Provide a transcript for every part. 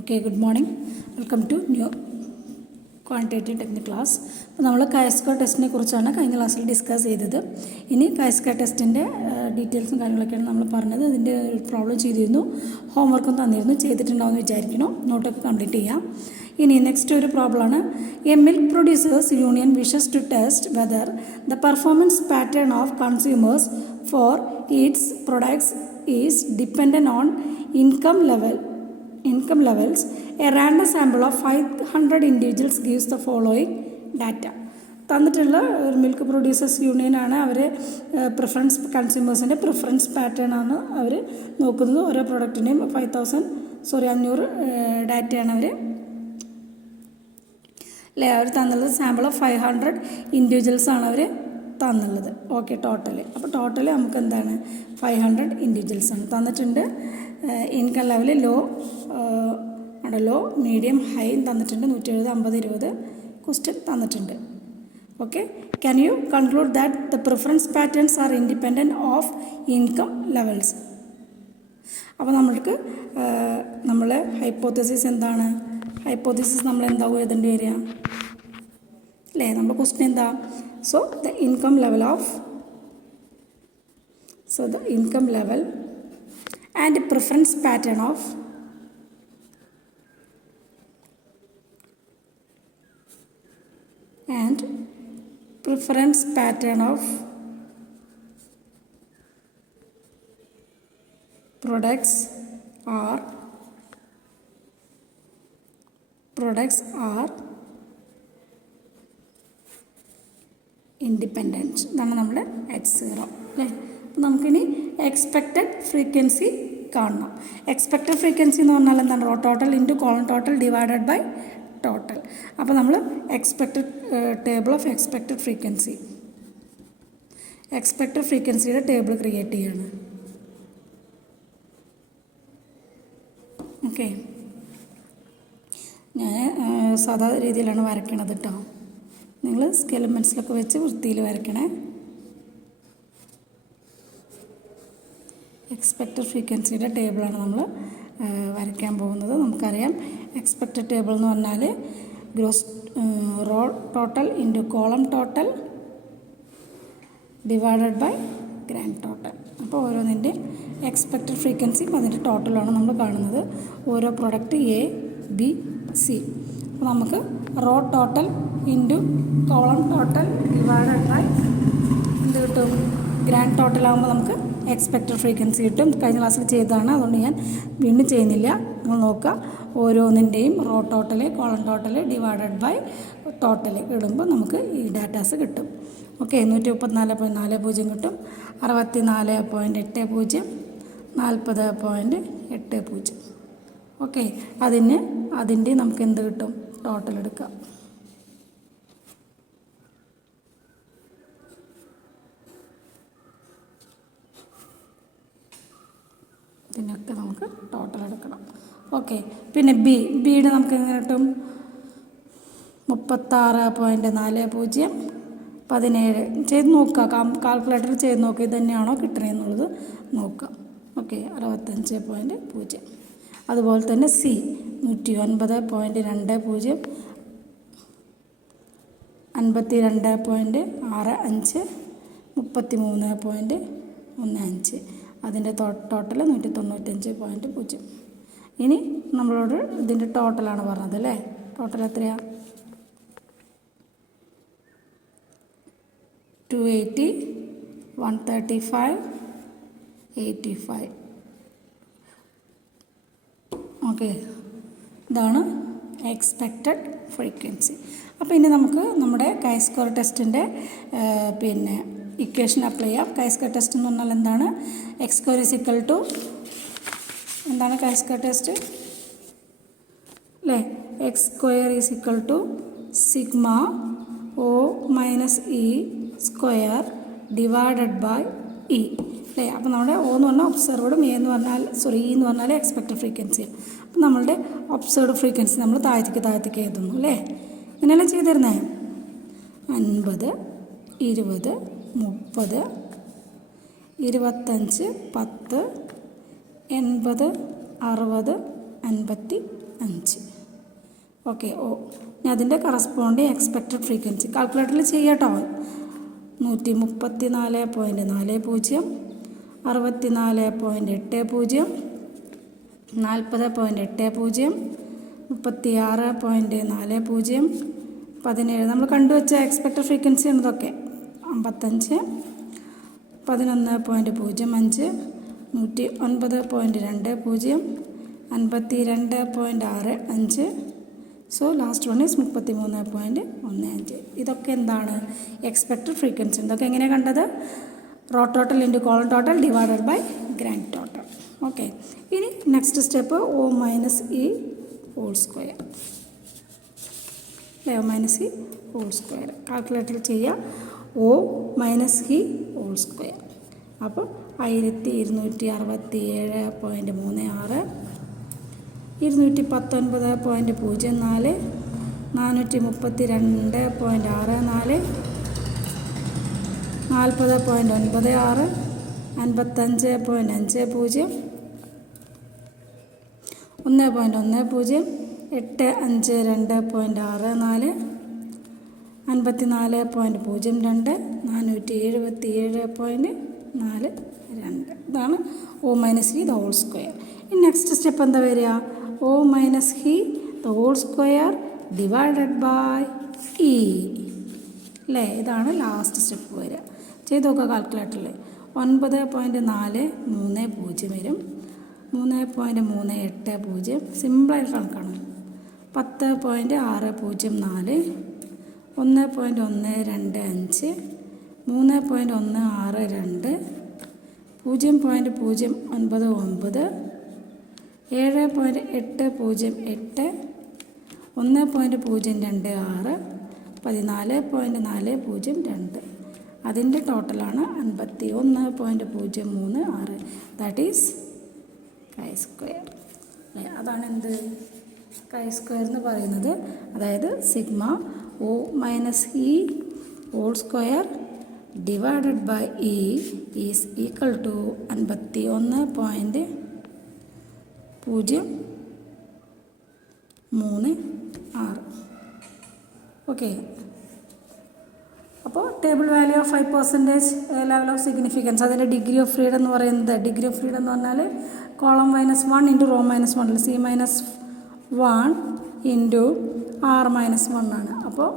Okay, good morning. Welcome to new quantitative technique class. അപ്പോൾ നമ്മൾ കയസ്കോ ടെസ്റ്റിനെ കുറിച്ചാണ് കഴിഞ്ഞ ക്ലാസ്സിൽ ഡിസ്കസ് ചെയ്തത്. ഇനി കയസ്കോ ടെസ്റ്റിൻ്റെ ഡീറ്റെയിൽസും കാര്യങ്ങളൊക്കെയാണ് നമ്മൾ പറഞ്ഞത്. അതിൻ്റെ പ്രോബ്ലം ചെയ്തിരുന്നു, ഹോംവർക്കും തന്നിരുന്നു, ചെയ്തിട്ടുണ്ടാവുമെന്ന് വിചാരിക്കുന്നു. നോട്ടൊക്കെ കംപ്ലീറ്റ് ചെയ്യാം. ഇനി നെക്സ്റ്റ് ഒരു പ്രോബ്ലമാണ്. A milk producers union wishes to test whether the performance pattern of consumers for its products is dependent on income levels. A random sample of 500 individuals gives the following data. തന്നിട്ടുള്ള ഒരു milk producers യൂണിയനാണ്. അവർ preference കൺസ്യൂമേഴ്സിൻ്റെ preference pattern ആണ് അവർ നോക്കുന്നത്. ഓരോ പ്രൊഡക്റ്റിൻ്റെയും 500 ഡാറ്റയാണ് അവർ തന്നുള്ളത്. സാമ്പിൾ ഓഫ് 500 ഇൻഡിവിജ്വൽസാണ് അവർ തന്നുള്ളത്. Okay, total. അപ്പോൾ ടോട്ടല് നമുക്ക് എന്താണ് 500 ഇൻഡിവിജ്വൽസാണ് തന്നിട്ടുണ്ട്. Income level low medium high തന്നിട്ടുണ്ട്. 170, 50, 20 ക്വസ്റ്റ്യൻ തന്നിട്ടുണ്ട്. Okay, can you conclude that the preference patterns are independent of income levels. അപ്പോൾ നമ്മൾക്ക് നമ്മളെ ഹൈപ്പോത്തസിസ് എന്താണ്? ഹൈപ്പോത്തസിസ് നമ്മൾ എന്താവും എഴുതേണ്ടി വരിക അല്ലേ? നമ്മുടെ ക്വസ്റ്റ്യൻ എന്താ? So the income level and preference pattern of products are independent. ഇതാണ് നമ്മുടെ H0 അല്ലേ? അപ്പോൾ നമുക്കിനി എക്സ്പെക്റ്റഡ് ഫ്രീക്വൻസി കാണണം. എക്സ്പെക്റ്റഡ് ഫ്രീക്വൻസി എന്ന് പറഞ്ഞാൽ എന്താണ്? Row total into column total divided by total. അപ്പോൾ നമ്മൾ ടേബിൾ ഓഫ് എക്സ്പെക്റ്റഡ് ഫ്രീക്വൻസിയുടെ ടേബിൾ ക്രിയേറ്റ് ചെയ്യാണ്. ഓക്കെ, ഞാൻ സാധാ രീതിയിലാണ് വരയ്ക്കണത് കേട്ടോ. നിങ്ങൾ സ്കെയിൽ പെൻസിലൊക്കെ വെച്ച് വൃത്തിയിൽ വരയ്ക്കണേ. എക്സ്പെക്റ്റഡ് ഫ്രീക്വൻസിയുടെ ടേബിളാണ് നമ്മൾ വരയ്ക്കാൻ പോകുന്നത്. നമുക്കറിയാം എക്സ്പെക്റ്റഡ് ടേബിൾ എന്ന് പറഞ്ഞാൽ gross row total into column total divided by grand total. അപ്പോൾ ഓരോന്നിൻ്റെ എക്സ്പെക്റ്റഡ് ഫ്രീക്വൻസിയും അതിൻ്റെ ടോട്ടലാണ് നമ്മൾ കാണുന്നത്. ഓരോ പ്രൊഡക്റ്റ് A, B, C. അപ്പോൾ നമുക്ക് row total into column total divided by എന്ത് കിട്ടും? ഗ്രാൻഡ് ടോട്ടൽ ആകുമ്പോൾ നമുക്ക് എക്സ്പെക്റ്റഡ് ഫ്രീക്വൻസി കിട്ടും. കഴിഞ്ഞ ക്ലാസ്സിൽ ചെയ്തതാണ്, അതുകൊണ്ട് ഞാൻ വീണ്ടും ചെയ്യുന്നില്ല. നിങ്ങൾ നോക്കുക, ഓരോന്നിൻ്റെയും row total column total divided by total ഇടുമ്പോൾ നമുക്ക് ഈ ഡാറ്റാസ് കിട്ടും. ഓക്കെ, 134.40 കിട്ടും. 64.80, 40.80. ഓക്കെ, അതിൻ്റെ നമുക്ക് എന്ത് കിട്ടും? ടോട്ടൽ എടുക്കാം. ഇതിനൊക്കെ നമുക്ക് ടോട്ടൽ എടുക്കണം. ഓക്കെ, പിന്നെ ബിയുടെ നമുക്ക് എങ്ങനെ കിട്ടും? 36.40, 17. ചെയ്ത് നോക്കുക, കാൽക്കുലേറ്റർ ചെയ്ത് നോക്കുക ഇത് തന്നെയാണോ കിട്ടണമെന്നുള്ളത് നോക്കുക. ഓക്കെ, 65.0. അതുപോലെ തന്നെ സി 109.20, 52.65, 33.15. അതിൻ്റെ ടോട്ടൽ 195.0. ഇനി നമ്മളോട് ഇതിൻ്റെ ടോട്ടലാണ് പറഞ്ഞത് അല്ലേ? ടോട്ടൽ എത്രയാണ്? 280, 135, 85. ഓക്കെ, ഇതാണ് എക്സ്പെക്റ്റഡ് ഫ്രീക്വൻസി. അപ്പോൾ ഇനി നമുക്ക് നമ്മുടെ കൈസ്കോർ ടെസ്റ്റിൻ്റെ പിന്നെ ഇക്വേഷൻ അപ്ലൈ ചെയ്യാം. കൈസ്കോർ ടെസ്റ്റ് എന്ന് പറഞ്ഞാൽ എന്താണ്? X square is equal to എന്താണ് കൈസ്കോർ ടെസ്റ്റ് അല്ലേ? X square is equal to sigma O minus E square divided by E അല്ലേ? അപ്പോൾ നമ്മുടെ O എന്ന് പറഞ്ഞാൽ ഒബ്സർവ്ഡും ഇ എന്ന് പറഞ്ഞാൽ എക്സ്പെക്റ്റഡ് ഫ്രീക്വൻസിയാണ്. അപ്പോൾ നമ്മളുടെ ഒബ്സർവ്ഡ് ഫ്രീക്വൻസി നമ്മൾ താഴത്തേക്ക് എഴുതുന്നു അല്ലേ? ഇങ്ങനെയല്ലേ ചെയ്തിരുന്നേ? 50, 20, 30, 25, 10, 80, 60, 55. 5. ഓക്കെ. ഇനി അതിൻ്റെ കറസ്പോണ്ടിങ് എക്സ്പെക്റ്റഡ് ഫ്രീക്വൻസി കാൽക്കുലേറ്ററിൽ ചെയ്യാട്ടോ. 134.40, 64.80, 40.80, 36.40, 17. നമ്മൾ കണ്ടുവച്ച എക്സ്പെക്റ്റഡ് ഫ്രീക്വൻസി ആണ് ഇതൊക്കെ. 55, 11.05, 109.20, 52.65. So last one is 33.15. ഇതൊക്കെ എന്താണ്? Expected frequency. ഇതൊക്കെ എങ്ങനെയാണ് കണ്ടത്? Row total into column total divided by grand total. Okay. ഇനി next step O minus E whole square. അല്ലേ? O minus E whole square കാൽക്കുലേറ്ററിൽ ചെയ്യുക. O minus E whole square. അപ്പോൾ 1267.36, 219.04, 432.64, 40.96, 55.50, 1.10, 852.64, 54.02, 477.42. ഇതാണ് O minus E the whole square. ഇനി next step എന്താ വരിക? O minus E the whole square divided by E. അല്ലേ? ഇതാണ് ലാസ്റ്റ് സ്റ്റെപ്പ് വരിക. ചെയ്ത് നോക്കുക കാൽക്കുലേറ്ററിൽ. 9.430 വരും. 3.380 സിമ്പിളായിട്ട് കണക്കാണ്. 10.604, 1.125, 3.162, 0.099, 7.808, 1.026, 14.402. അതിൻ്റെ ടോട്ടലാണ് 51.036. That is chi square. അതാണ് എന്ത്? കൈ സ്ക്വയർ എന്ന് പറയുന്നത്. അതായത് sigma O minus E whole square divided by E is equal to 51.036. Okay. അപ്പോൾ table value of 5% level of significance. അതിൻ്റെ ഡിഗ്രി ഓഫ് ഫ്രീഡം എന്ന് പറയുന്നത്, ഡിഗ്രി ഓഫ് ഫ്രീഡം എന്ന് പറഞ്ഞാൽ column -1 into row -1 C -1 into R -1 ആണ്. അപ്പോൾ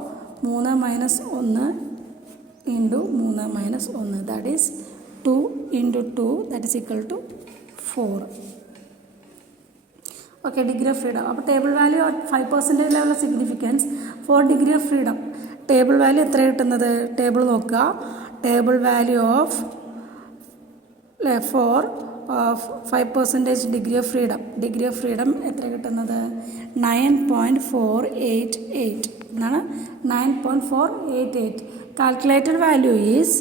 3 - 1 into 3 - 1 that is 2 into 2 that is equal to 4. Okay. Degree of freedom. അപ്പോൾ table value 5% level of significance for degree of freedom. Table value എത്ര കിട്ടുന്നത്? Table നോക്കുക. Table value of four 5% degree of freedom. Degree of freedom എത്ര കിട്ടുന്നത്? 9.488 എന്നാണ്. 9.488. Calculated value is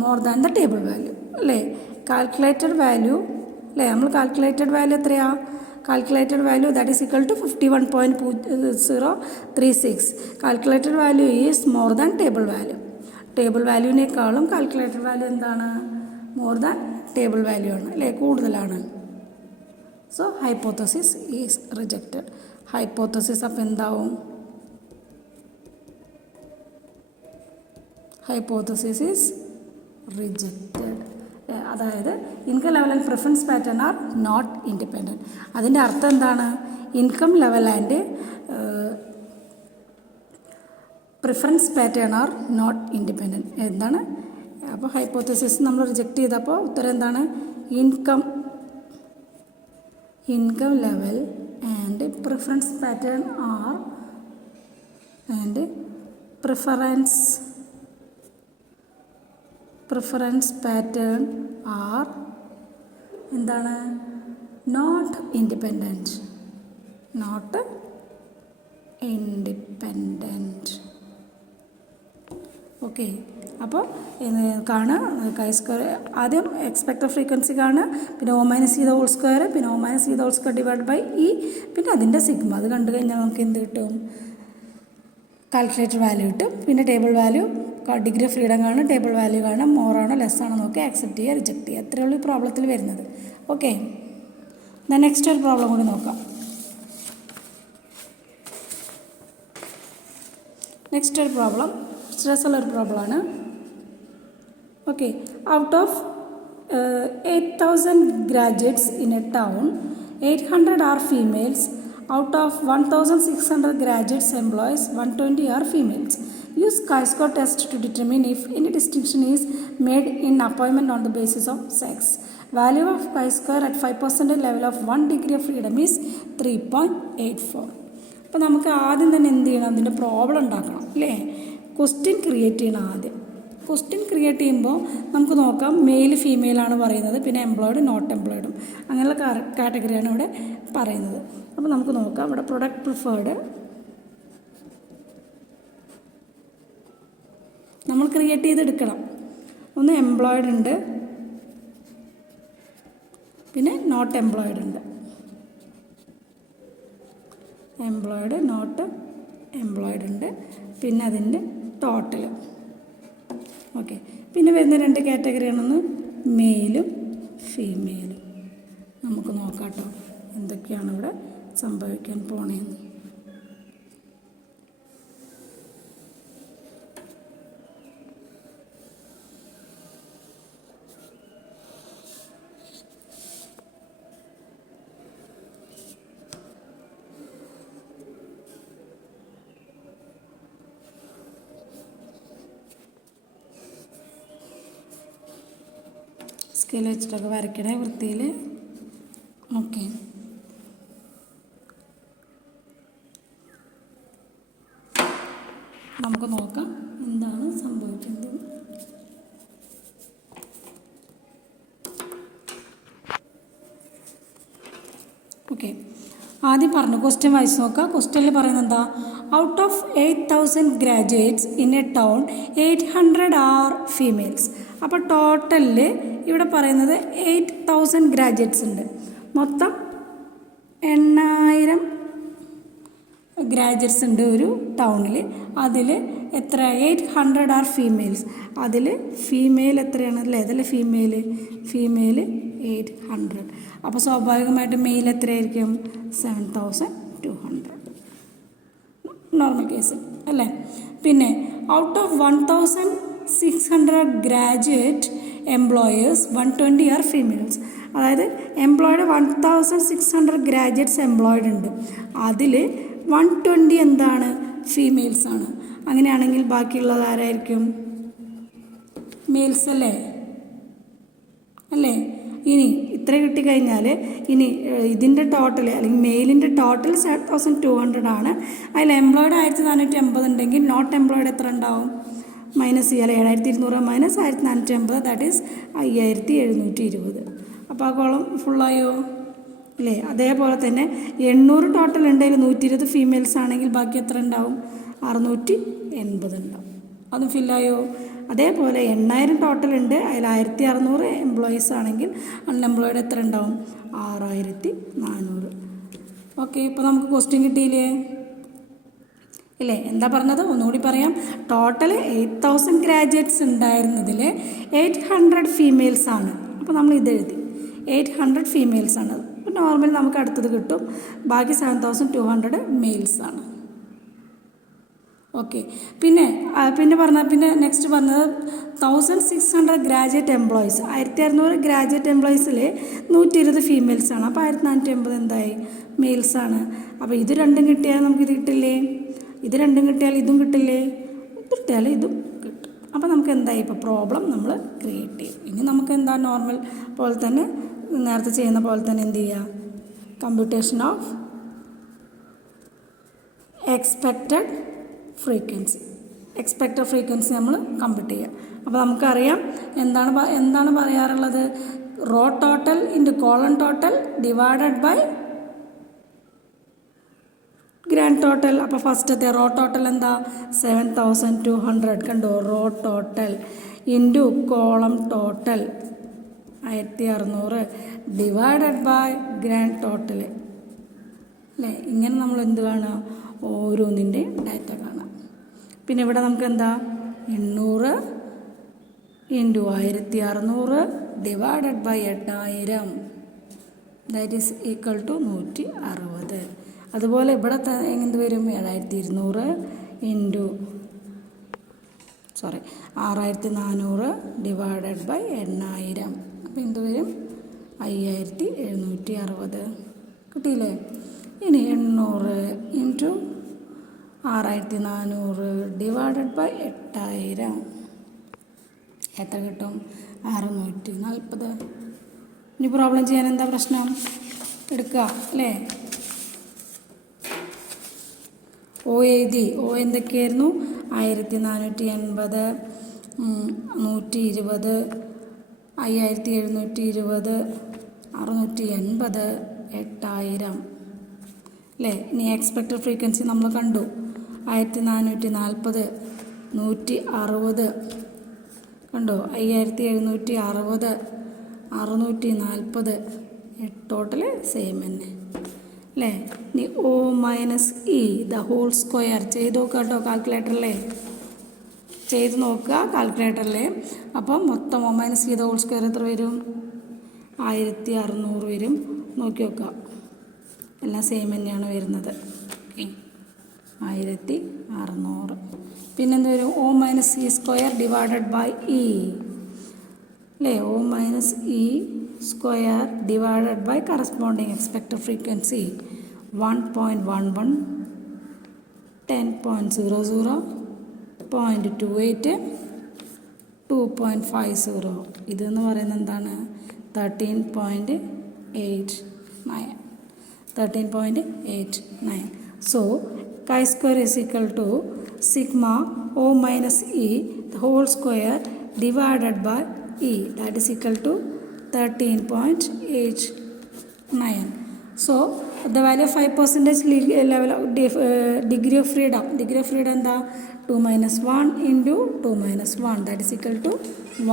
more than the table value. അല്ലേ? Calculated value അല്ലേ? നമ്മൾ calculated value എത്രയാണ്? Calculated value that is equal to 51.036. Calculated value is more than table value. Table വാല്യൂവിനേക്കാളും calculated value എന്താണ്? More than table value ആണ്. അല്ലേ? കൂടുതലാണ്. So hypothesis is rejected. Hypothesis അപ്പം എന്താവും? Hypothesis is rejected. അതായത് income level and preference pattern are not independent. അതിൻ്റെ അർത്ഥം എന്താണ്? Income level and preference pattern are not independent. എന്താണ്? അപ്പോൾ ഹൈപ്പോത്തസിസ് നമ്മൾ റിജക്റ്റ് ചെയ്തപ്പോൾ ഉത്തരം എന്താണ്? Income level and preference pattern are and preference pattern are എന്താണ്? Not independent. ഓക്കെ. അപ്പോൾ കാണുക കൈ സ്ക്വയർ. ആദ്യം എക്സ്പെക്റ്റഡ് ഫ്രീക്വൻസി കാണുക, പിന്നെ O minus E the whole square, പിന്നെ O minus E the whole square divide by E, പിന്നെ അതിൻ്റെ sigma. അത് കണ്ടു കഴിഞ്ഞാൽ നമുക്ക് എന്ത് കിട്ടും? കാൽക്കുലേറ്റഡ് വാല്യൂ കിട്ടും. പിന്നെ table value degree of freedom കാണും, ടേബിൾ വാല്യൂ കാണും, മോറാണോ ലെസ് ആണോ നോക്കി ആക്സെപ്റ്റ് ചെയ്യുക, റിജക്റ്റ് ചെയ്യുക. അത്രയേ ഉള്ളൂ ഈ പ്രോബ്ലത്തിൽ വരുന്നത്. ഓക്കെ. നെക്സ്റ്റ് ഒരു പ്രോബ്ലം കൂടി നോക്കാം. നെക്സ്റ്റ് ഒരു പ്രോബ്ലം സ്ട്രെസ്സുള്ളൊരു പ്രോബ്ലമാണ്. Okay, out of 8,000 graduates in a town, 800 are females. Out of 1,600 graduates employees, 120 are females. Use chi-square test to determine if any distinction is made in appointment on the basis of sex. Value of chi-square at 5% level of 1 degree of freedom is 3.84. അപ്പോൾ നമുക്ക് ആദ്യം തന്നെ എന്ത് ചെയ്യണം? അതിൻ്റെ problem ഉണ്ടാക്കണം അല്ലേ? Question create ചെയ്യണം ആദ്യം. ക്വസ്റ്റ്യൻ ക്രിയേറ്റ് ചെയ്യുമ്പോൾ നമുക്ക് നോക്കാം, മെയിൽ ഫീമെയിലാണ് പറയുന്നത്, പിന്നെ എംപ്ലോയിഡ് നോട്ട് എംപ്ലോയിഡും അങ്ങനെയുള്ള കാറ്റഗറിയാണ് ഇവിടെ പറയുന്നത്. അപ്പോൾ നമുക്ക് നോക്കാം, ഇവിടെ പ്രൊഡക്റ്റ് പ്രിഫേർഡ് നമ്മൾ ക്രിയേറ്റ് ചെയ്തെടുക്കണം. ഒന്ന് എംപ്ലോയിഡ് ഉണ്ട്, പിന്നെ നോട്ട് എംപ്ലോയിഡ് ഉണ്ട്. എംപ്ലോയിഡ് നോട്ട് എംപ്ലോയിഡ് ഉണ്ട്, പിന്നെ അതിൻ്റെ ടോട്ടൽ. ഓക്കെ, പിന്നെ വരുന്ന രണ്ട് കാറ്റഗറിയാണെന്ന് മെയിലും ഫീമെയിലും. നമുക്ക് നോക്കാം കേട്ടോ എന്തൊക്കെയാണ് ഇവിടെ സംഭവിക്കാൻ പോണേന്ന്. സ്കെയിൽ വെച്ചിട്ടൊക്കെ വരയ്ക്കണേ വൃത്തിയിൽ. ഓക്കെ, നമുക്ക് നോക്കാം എന്താണ് സംഭവിക്കുന്നത്. ഓക്കെ, ആദ്യം പറഞ്ഞു ക്വസ്റ്റ്യൻ വായിച്ച് നോക്കാം. ക്വസ്റ്റ്യനിൽ പറയുന്നത് എന്താ? Out of 8,000 graduates in a town, 800 are females. അപ്പോൾ ടോട്ടലിൽ ഇവിടെ പറയുന്നത് 8,000 ഗ്രാജുവേറ്റ്സ് ഉണ്ട്. മൊത്തം 8,000 ഗ്രാജുവേറ്റ്സ് ഉണ്ട് ഒരു ടൗണിൽ. അതിൽ എത്ര? 800 ആർ ഫീമെയിൽസ്. അതിൽ ഫീമെയിൽ എത്രയാണ്? അല്ലേ, അതല്ലേ ഫീമെയിൽ 800. അപ്പോൾ സ്വാഭാവികമായിട്ട് മെയിൽ എത്രയായിരിക്കും? 7,200 നോർമൽ കേസ് അല്ലേ. പിന്നെ out of 1,600 graduate employers, 120 are females. അതായത് എംപ്ലോയിഡ് 1,600 ഗ്രാജുവേറ്റ്സ് എംപ്ലോയിഡ് ഉണ്ട്. അതിൽ 120 എന്താണ്? ഫീമെയിൽസ് ആണ്. അങ്ങനെയാണെങ്കിൽ ബാക്കിയുള്ളത് ആരായിരിക്കും? മെയിൽസ് അല്ലേ. ഇനി ഇത്ര കിട്ടിക്കഴിഞ്ഞാൽ ഇനി ഇതിൻ്റെ ടോട്ടൽ അല്ലെങ്കിൽ മെയിലിൻ്റെ ടോട്ടൽ 7,200 ആണ്. അതിൽ എംപ്ലോയിഡ് 1,480 ഉണ്ടെങ്കിൽ നോട്ട് എംപ്ലോയിഡ് എത്ര ഉണ്ടാവും? മൈനസ് ചെയ്യാൻ 7,200 മൈനസ് 1,480, ദാറ്റ് ഈസ് 5,720. അപ്പോൾ ആ കോളം ഫുള്ളായോ അല്ലേ? അതേപോലെ തന്നെ 800 ടോട്ടൽ ഉണ്ടെങ്കിൽ 120 ഫീമെയിൽസ് ആണെങ്കിൽ ബാക്കി എത്ര ഉണ്ടാവും? 680 ഉണ്ടാവും. അതും ഫില്ലായോ? അതേപോലെ 8,000 ടോട്ടൽ ഉണ്ട്, അതിൽ 1,600 എംപ്ലോയീസ് ആണെങ്കിൽ അൺഎംപ്ലോയിഡ് എത്ര ഉണ്ടാവും? 6,400. ഓക്കെ, ഇപ്പോൾ നമുക്ക് ക്വസ്റ്റ്യൻ കിട്ടിയില്ലേ ഇല്ലേ? എന്താ പറഞ്ഞത്? ഒന്നുകൂടി പറയാം. ടോട്ടൽ 8,000 ഗ്രാജുവേറ്റ്സ് ഉണ്ടായിരുന്നതിൽ 800 ഫീമെയിൽസ് ആണ്. അപ്പോൾ നമ്മൾ ഇതെഴുതി 800 ഫീമെയിൽസ് ആണ്. അപ്പോൾ നോർമൽ നമുക്ക് അടുത്തത് കിട്ടും. ബാക്കി 7,200 മെയിൽസ് ആണ്. ഓക്കെ, പിന്നെ നെക്സ്റ്റ് പറഞ്ഞത് 1,600 ഗ്രാജുവേറ്റ് എംപ്ലോയീസ്. 1,600 ഗ്രാജുവേറ്റ് എംപ്ലോയീസിൽ 120 ഫീമെയിൽസ് ആണ്. അപ്പോൾ 1,480 എന്തായി? മെയിൽസ് ആണ്. അപ്പോൾ ഇത് രണ്ടും കിട്ടിയാൽ നമുക്കിത് കിട്ടില്ലേ? ഇത് രണ്ടും കിട്ടിയാൽ ഇതും കിട്ടില്ലേ? ഇത് കിട്ടിയാൽ ഇതും കിട്ടും. അപ്പോൾ നമുക്ക് എന്തായി? ഇപ്പോൾ പ്രോബ്ലം നമ്മൾ ക്രിയേറ്റ് ചെയ്യും. ഇനി നമുക്ക് എന്താ നോർമൽ പോലെ തന്നെ നേരത്തെ ചെയ്യുന്ന പോലെ തന്നെ എന്ത് ചെയ്യുക? കമ്പ്യൂട്ടേഷൻ ഓഫ് എക്സ്പെക്റ്റഡ് ഫ്രീക്വൻസി നമ്മൾ കമ്പ്യൂട്ട് ചെയ്യുക. അപ്പോൾ നമുക്കറിയാം എന്താണ് പറയാറുള്ളത്? Row total into column total divided by grand total. അപ്പോൾ ഫസ്റ്റത്തെ റോ ടോട്ടൽ എന്താ? 7,200. കണ്ടോ? Row total into column total 1,600 divided by grand total അല്ലേ. ഇങ്ങനെ നമ്മൾ എന്ത് കാണുക? ഓരോന്നിൻ്റെ ഡാറ്റ കാണാം. പിന്നെ ഇവിടെ നമുക്ക് എന്താ? 800 into 1,600 divided by 8,000, that is equal to 160. അതുപോലെ ഇവിടെ എന്ത് വരും? 7,200 ഇൻറ്റു 6400 ഡിവൈഡഡ് ബൈ 8000. അപ്പോൾ എന്ത് വരും? 5760 കിട്ടിയില്ലേ? ഇനി 800 ഇൻറ്റു 6400 ഡിവൈഡഡ് ബൈ 8000 എത്ര കിട്ടും? 640. ഇനി പ്രോബ്ലം ചെയ്യാൻ എന്താ പ്രശ്നം? എടുക്കുക അല്ലേ? ഓ എഴുതി. ഓ എന്തൊക്കെയായിരുന്നു? 1480, 120, 5720, 680, 8000 അല്ലേ? ഇനി എക്സ്പെക്റ്റഡ് ഫ്രീക്വൻസി നമ്മൾ കണ്ടു. 1440, 160 കണ്ടോ? 5760, 640. ടോട്ടൽ സെയിം തന്നെ അല്ലേ? ഇനി O minus E the whole square ചെയ്ത് നോക്കുക കേട്ടോ കാൽക്കുലേറ്ററിലെ. ചെയ്ത് നോക്കുക കാൽക്കുലേറ്ററിൽ. അപ്പം മൊത്തം O minus E the whole square എത്ര വരും? 1600 വരും. നോക്കി നോക്കുക, എല്ലാം സെയിം തന്നെയാണ് വരുന്നത്. 1600. പിന്നെന്ത് വരും? O minus E square divided by E അല്ലേ? O minus E square divided by corresponding expected frequency 1.11, 10.00, 0.28, 2.50. ഇതെന്ന് പറയുന്നത് എന്താണ്? 13.89. So chi square is equal to sigma O minus E the whole square divided by E, that is equal to 13.89. So the value of 5% level of degree of freedom എന്താ? 2 minus 1 into 2 minus 1, that is equal to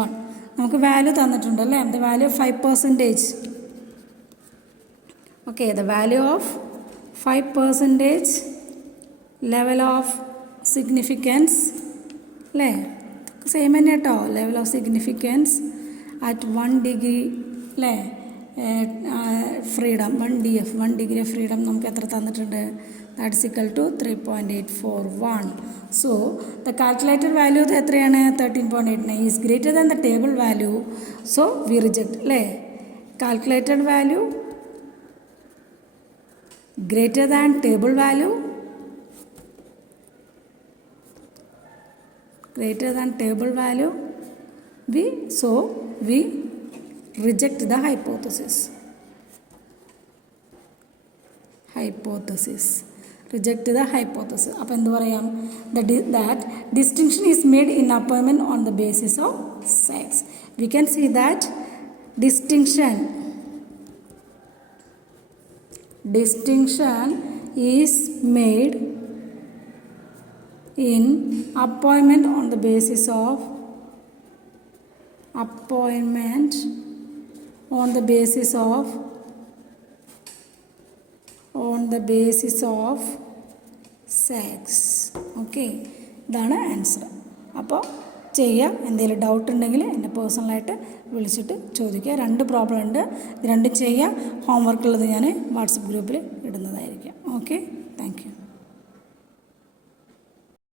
1. നമുക്ക് value തന്നിട്ടുണ്ട് അല്ലേ? the value of 5%. okay, the value of 5% level of significance അല്ലേ? Same തന്നെ കേട്ടോ. Level of significance at 1 degree അല്ലേ? Freedom 1 DF 1 degree of freedom നമുക്ക് എത്ര തന്നിട്ടുണ്ട്? that is equal to 3.841. so the calculated value എത്രയാണ്? 13.89 is greater than the table value, so we reject അല്ലേ? calculated value greater than table value, greater than table value, we reject the hypothesis. Reject the hypothesis. അപ്പോൾ എന്ത് പറയാം? that distinction is made in appointment on the basis of sex. We can see that distinction is made in appointment on the basis of sex. Okay, ഇതാണ് answer. അപ്പോൾ ചെയ്യുക. എന്തെങ്കിലും doubt ഉണ്ടെങ്കിൽ എന്നെ പേഴ്സണലായിട്ട് വിളിച്ചിട്ട് ചോദിക്കുക. 2 പ്രോബ്ലം ഉണ്ട്, ഇത് രണ്ടും ചെയ്യുക. ഹോംവർക്ക് ഉള്ളത് ഞാൻ വാട്സപ്പ് ഗ്രൂപ്പിൽ ഇടുന്നതായിരിക്കും. Okay, thank you.